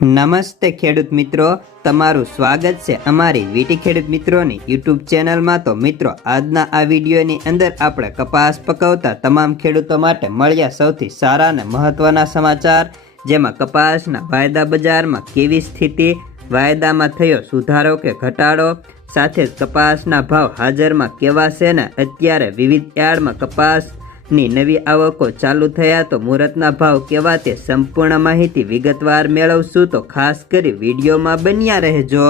નમસ્તે ખેડૂત મિત્રો. તમારું સ્વાગત છે અમારી વીટી ખેડૂત મિત્રોની યુટ્યુબ ચેનલમાં. તો મિત્રો, આજના આ વિડીયોની અંદર આપણે કપાસ પકવતા તમામ ખેડૂતો માટે મળ્યા સૌથી સારા અને મહત્વના સમાચાર. જેમાં કપાસના વાયદા બજારમાં કેવી સ્થિતિ, વાયદામાં થયો સુધારો કે ઘટાડો, સાથે જ કપાસના ભાવ હાજરમાં કેવા છે ને અત્યારે વિવિધ યાર્ડમાં કપાસની નવી આવકો ચાલુ થયા તો મુહૂર્તના ભાવ કેવા તે સંપૂર્ણ માહિતી વિગતવાર મેળવશું. તો ખાસ કરી વિડીયોમાં બન્યા રહેજો.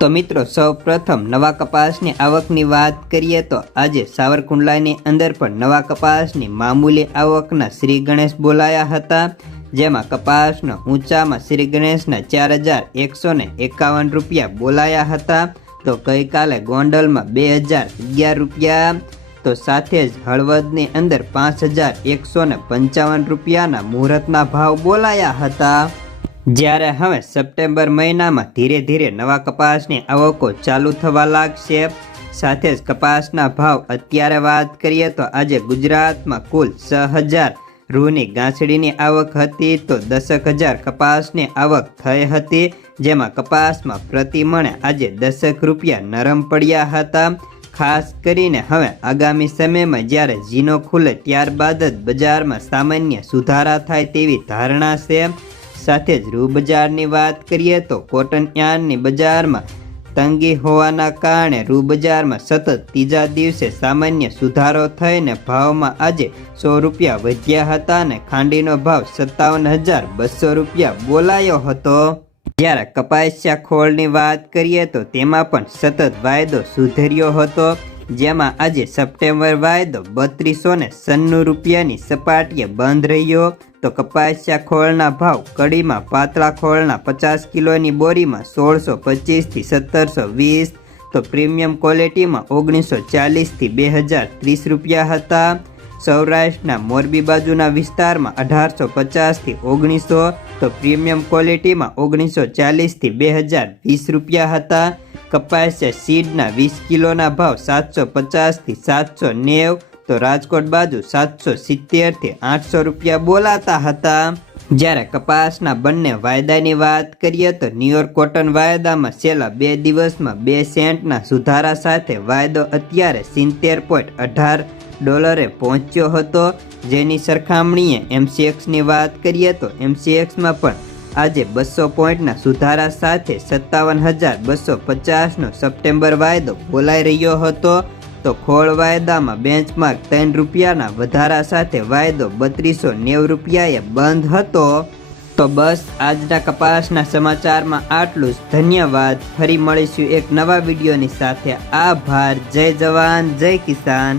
તો મિત્રો સૌ પ્રથમ નવા કપાસની આવકની વાત કરીએ તો આજે સાવરકુંડલાની અંદર પણ નવા કપાસની મામૂલી આવકના શ્રી ગણેશ બોલાયા હતા, જેમાં કપાસનો ઊંચામાં શ્રી ગણેશના ચાર હજાર એકસો ને એકાવન રૂપિયા બોલાયા હતા. તો ગઈકાલે ગોંડલમાં બે હજાર અગિયાર રૂપિયા તો સાથે જ હળવદની અંદર પાંચ હજાર એકસો ને પંચાવન રૂપિયાના મુહૂર્તના ભાવ બોલાયા હતા. જ્યારે હવે સપ્ટેમ્બર મહિનામાં ધીરે ધીરે નવા કપાસની આવકો ચાલુ થવા લાગશે. સાથે જ કપાસના ભાવ અત્યારે વાત કરીએ તો આજે ગુજરાતમાં કુલ છ હજાર રૂની ગાંસડીની આવક હતી તો દસક હજાર કપાસની આવક થઈ હતી, જેમાં કપાસમાં પ્રતિ મણે આજે દસક રૂપિયા નરમ પડ્યા હતા. ખાસ કરીને હવે આગામી સમયમાં જ્યારે જીનો ખુલે ત્યારબાદ જ બજારમાં સામાન્ય સુધારા થાય તેવી ધારણા છે. સાથે જ રૂ બજારની વાત કરીએ તો કોટન યાર્નની બજારમાં તંગી હોવાના કારણે રૂ બજારમાં સતત ત્રીજા દિવસે સામાન્ય સુધારો થઈને ભાવમાં આજે સો રૂપિયા વધ્યા હતા અને ખાંડીનો ભાવ સત્તાવન હજાર બસો રૂપિયા બોલાયો હતો. જ્યારે કપાસિયા ખોળની વાત કરીએ તો તેમાં પણ સતત વાયદો સુધર્યો હતો. જેમાં આજે સપ્ટેમ્બર વાયદો બત્રીસો ને સન્નું રૂપિયાની સપાટીએ બંધ રહ્યો. તો કપાસિયા ખોળના ભાવ કડીમાં પાતળા ખોળના પચાસ કિલોની બોરીમાં સોળસો પચીસથી સત્તરસો વીસ. તો પ્રીમિયમ ક્વોલિટીમાં ઓગણીસો ચાલીસથી બે હજાર ત્રીસ રૂપિયા હતા. સૌરાષ્ટ્રના મોરબી બાજુના વિસ્તારમાં અઢારસો પચાસથી ઓગણીસો. તો પ્રીમિયમ ક્વોલિટીમાં ઓગણીસો ચાલીસથી બે હજાર વીસ રૂપિયા હતા. કપાસિયા સીડના વીસ કિલોના ભાવ સાતસો પચાસથી સાતસો નેવ, તો રાજકોટ બાજુ સાતસો સિત્તેરથી આઠસો રૂપિયા બોલાતા હતા. જ્યારે કપાસના બંને વાયદાની વાત કરીએ તો ન્યુયોર્ક કોટન વાયદામાં છેલ્લા બે દિવસમાં બે સેન્ટના સુધારા સાથે વાયદો અત્યારે સિત્તેર પોઈન્ટ અઢાર ડોલરે પહોંચ્યો હતો. જેની સરખામણીએ એમસીએક્સની વાત કરીએ તો એમસીએક્સમાં પણ આજે બસો પોઈન્ટના સુધારા સાથે સત્તાવન હજાર બસો પચાસનો સપ્ટેમ્બર વાયદો બોલાઈ રહ્યો હતો. તો ખોળ વાયદામાં બેન્ચમાર્ક ત્રણ રૂપિયાના વધારા સાથે વાયદો બત્રીસો નેવું રૂપિયાએ બંધ હતો. તો બસ આજના કપાસના સમાચારમાં આટલું જ. ધન્યવાદ. ફરી મળીશું એક નવા વિડીયોની સાથે. આભાર. જય જવાન. જય કિસાન.